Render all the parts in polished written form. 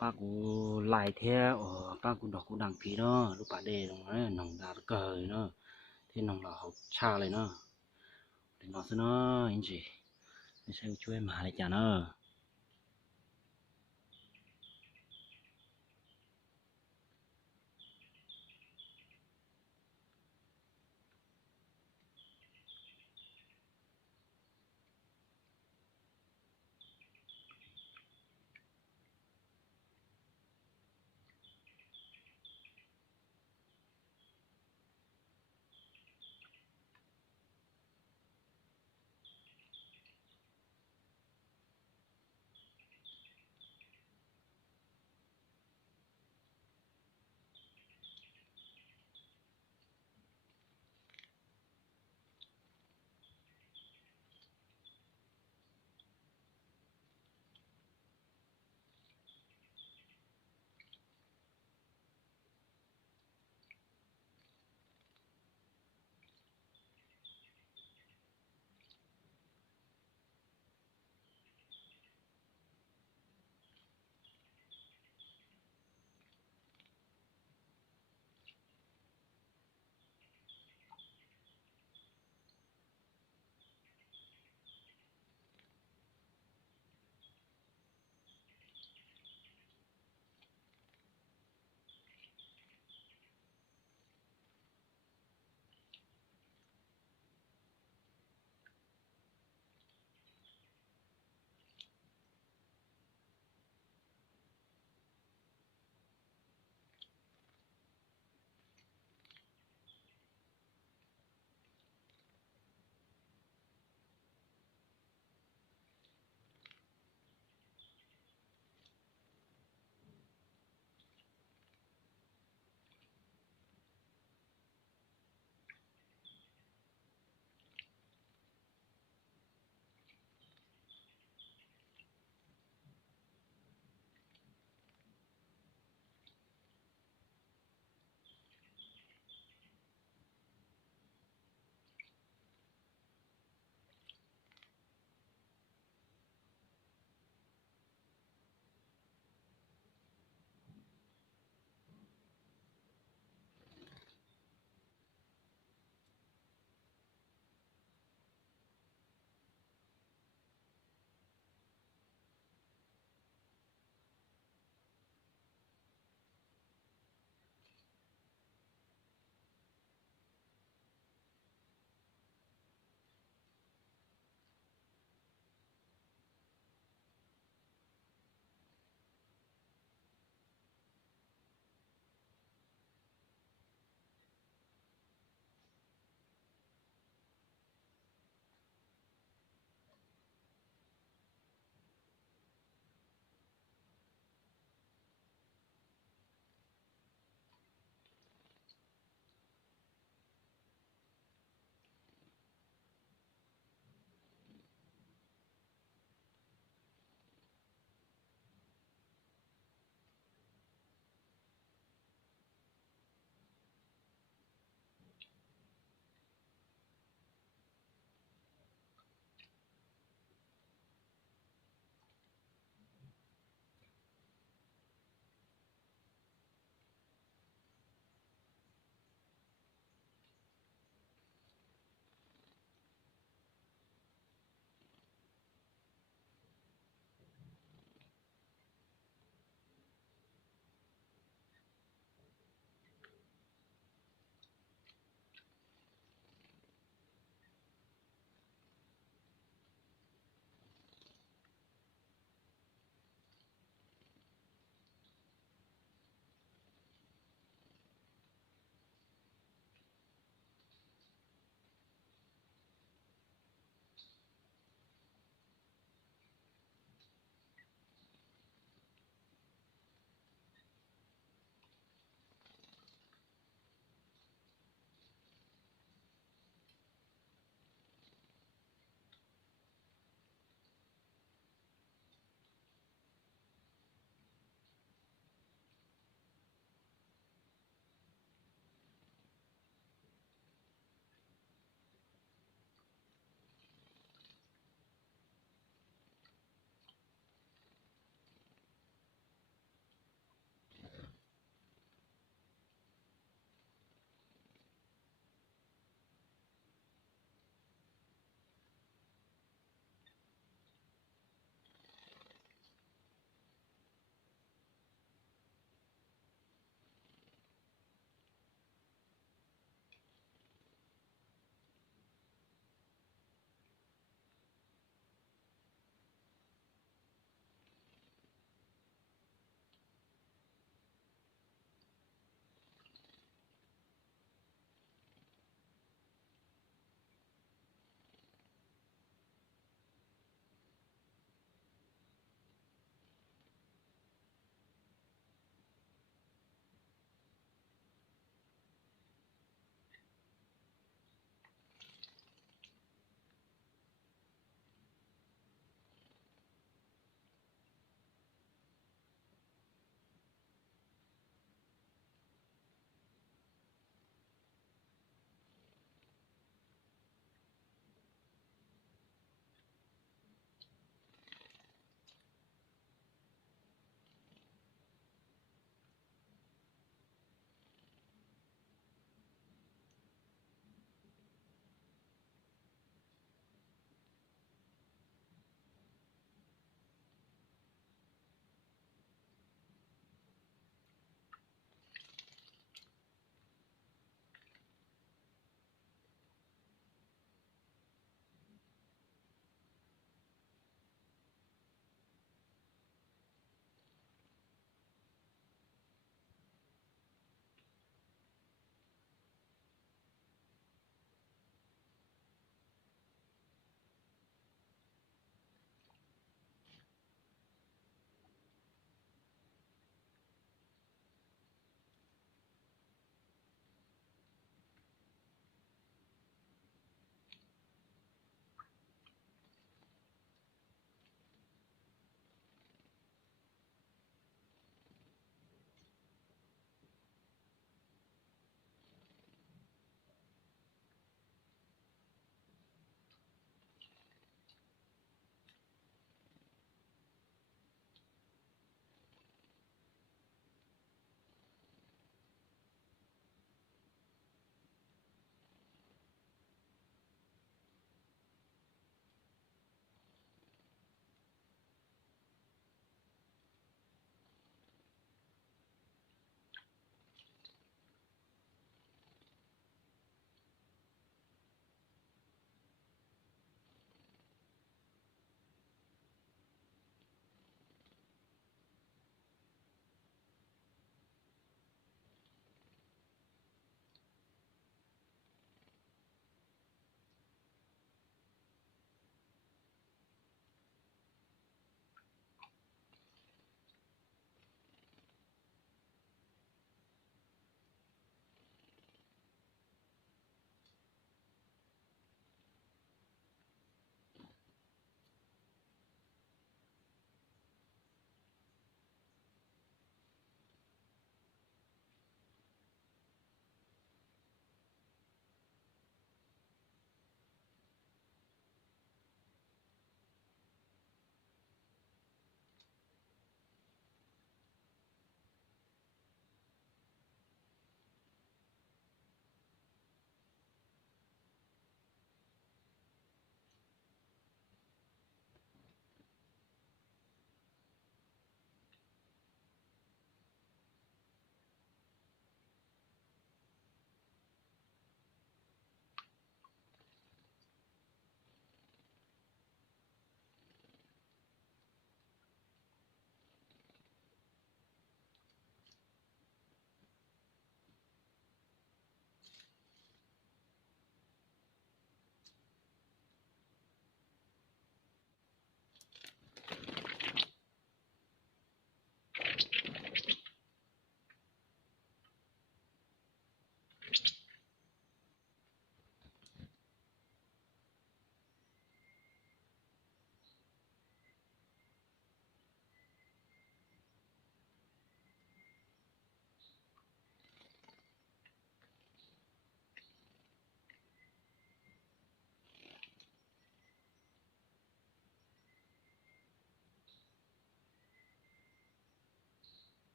ba cũng lại theo ba cũng đọc cũng đăng ký đó lúc bà đề nó nòng đá cờ nó thế nòng là học xaเลยnó để nó sẽ nó anh chị sẽជួយmà lại chả nó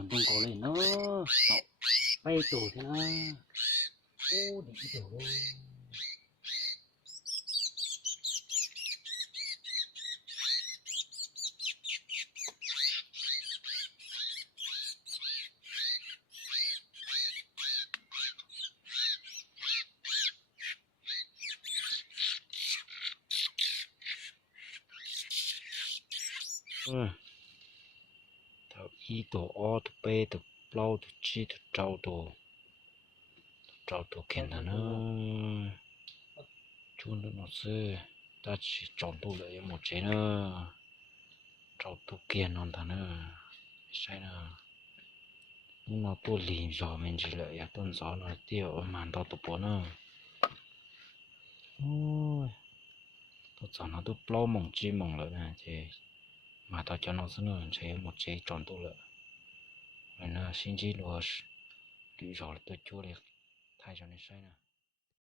tròn tung cổ lên nó tao bay tổ thế nó ô đi tổ luôn tao y tổ o tổ p tổ plau tổ chi tổ trâu tổ khen là nó chú nó sư ta chỉ chọn tu lại một chế nữa trâu tu kiên non thà nữa sai nữa nó tu lì giò mình chỉ lại ya tuần gió nó tiêu màn tao tu bố nữa ôi tao chọn nó tu plau mỏng chi mỏng lại nè thì mà tao cho nó xin nữa chế một chế chọn tu lại rồi nó xin chỉ lo lì giò tôi chua liệt thay cho nó sai nè